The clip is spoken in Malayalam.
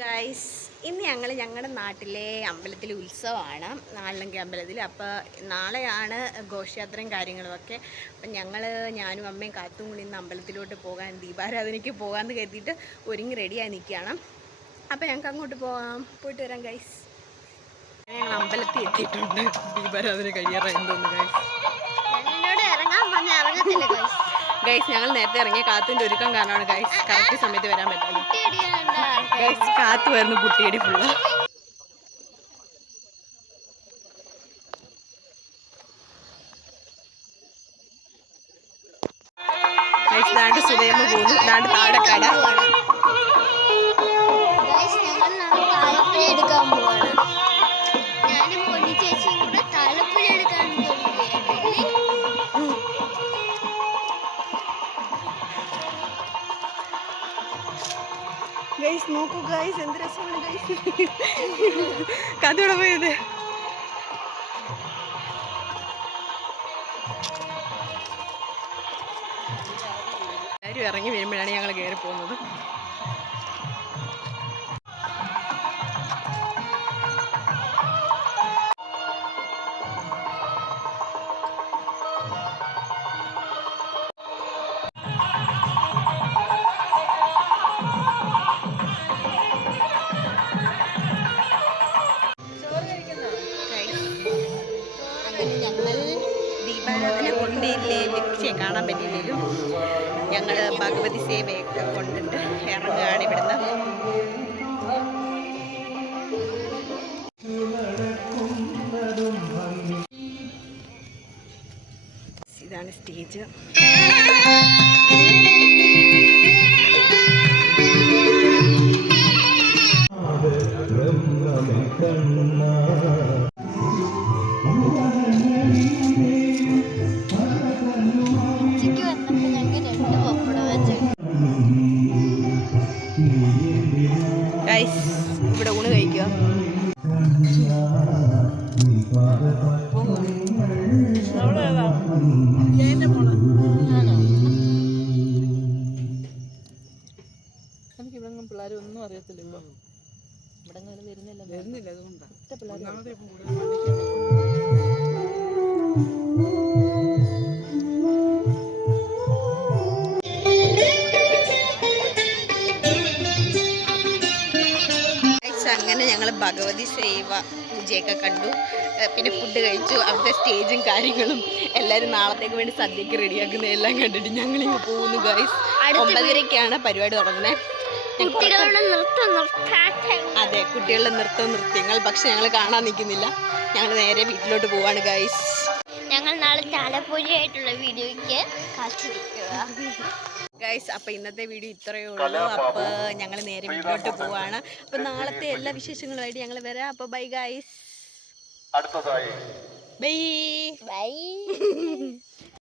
ഗൈസ്, ഇന്ന് ഞങ്ങളുടെ നാട്ടിലെ അമ്പലത്തിലെ ഉത്സവമാണ്, നാളിലങ്കി അമ്പലത്തിൽ. അപ്പോൾ നാളെയാണ് ഘോഷയാത്രയും കാര്യങ്ങളുമൊക്കെ. അപ്പം ഞാനും അമ്മയും കാത്തും കൂടി ഇന്ന് അമ്പലത്തിലോട്ട് പോകാൻ, ദീപാരാധനയ്ക്ക് പോകാമെന്ന് കരുതിയിട്ട് ഒരുങ്ങി റെഡിയായി നിൽക്കുകയാണ്. അപ്പോൾ ഞങ്ങൾക്ക് അങ്ങോട്ട് പോയിട്ട് വരാം ഗൈസ്. ഞങ്ങൾ അമ്പലത്തിൽ എത്തിയിട്ടുണ്ട്. ദീപാരാധന കഴിയാറായെന്ന് ഗൈസ്. ഗൈസ്, ഞങ്ങൾ നേരത്തെ ഇറങ്ങിയ കാത്തിൻ്റെ ഒരുക്കം കാരണമാണ് ഗൈസ് കറക്റ്റ് സമയത്ത് വരാൻ പറ്റുന്നത്. ഗൈസ്, കാത്തു വരുന്നു കുട്ടിയടി ഫുള്ള്. ഗൈസ്, ദാണ്ട് സുധയമ്മ പോകുന്നു, ദാണ്ട് താഴെക്കട. എടുക്കാൻ പോവാണ്. ഞാനും പൊന്നി ചേച്ചിയും കൂടെ താലപ്പുഴ എടുക്കാൻ ഗൈസ് നോക്കൂ ഗൈസ്, എന്ത് രസമാണ് ഗൈസ്. കഥയോടെ പോയത്. എല്ലാവരും ഇറങ്ങി വരുമ്പോഴാണ് ഞങ്ങൾ കയറി പോകുന്നത്. ഞങ്ങൾ ദീപാരാധന കൊണ്ടില്ലേ, ലക്ഷ്യം കാണാൻ പറ്റിയില്ലേലും ഞങ്ങൾ ഭഗവതി സേവയൊക്കെ കൊണ്ടിട്ട് ഇറങ്ങുകയാണ് ഇവിടുന്ന്. ഇതാണ് സ്റ്റേജ്. ഗൈസ്, ഇവിടെ ഊണ് കഴിക്കുക. എനിക്ക് ഇവിടെ പിള്ളേർ ഒന്നും അറിയത്തില്ല. ഇപ്പൊ ഇവിടെ വരുന്നില്ല അതുകൊണ്ടാണ്. അങ്ങനെ ഞങ്ങൾ ഭഗവതി സേവ പൂജയൊക്കെ കണ്ടു, പിന്നെ ഫുഡ് കഴിച്ചു. അവിടുത്തെ സ്റ്റേജും കാര്യങ്ങളും എല്ലാവരും നാളത്തേക്ക് വേണ്ടി സദ്യക്ക് റെഡിയാക്കുന്ന എല്ലാം കണ്ടിട്ട് ഞങ്ങളിങ്ങ് പോകുന്നു ഗൈസ്. 9:30-ക്കാണ് പരിപാടി തുടങ്ങുന്നത്. അതെ, കുട്ടികളുടെ നൃത്യങ്ങൾ. പക്ഷെ ഞങ്ങൾ കാണാൻ നിൽക്കുന്നില്ല, ഞങ്ങൾ നേരെ വീട്ടിലോട്ട് പോവാണ് ഗൈസ്. ഞങ്ങൾ നാളെ താലപ്പൊലിയായിട്ടുള്ള വീഡിയോയ്ക്ക് കാത്തിരിക്കുക ഗൈസ്. അപ്പോൾ ഇന്നത്തെ വീഡിയോ ഇത്രയേ ഉള്ളൂ. അപ്പോൾ ഞങ്ങൾ നേരെ വീട്ടിലോട്ട് പോവാണ്. അപ്പോൾ നാളത്തെ എല്ലാ വിശേഷങ്ങളുമായിട്ട് ഞങ്ങൾ വരാം. അപ്പോൾ ബൈ ഗൈസ്. ബൈ.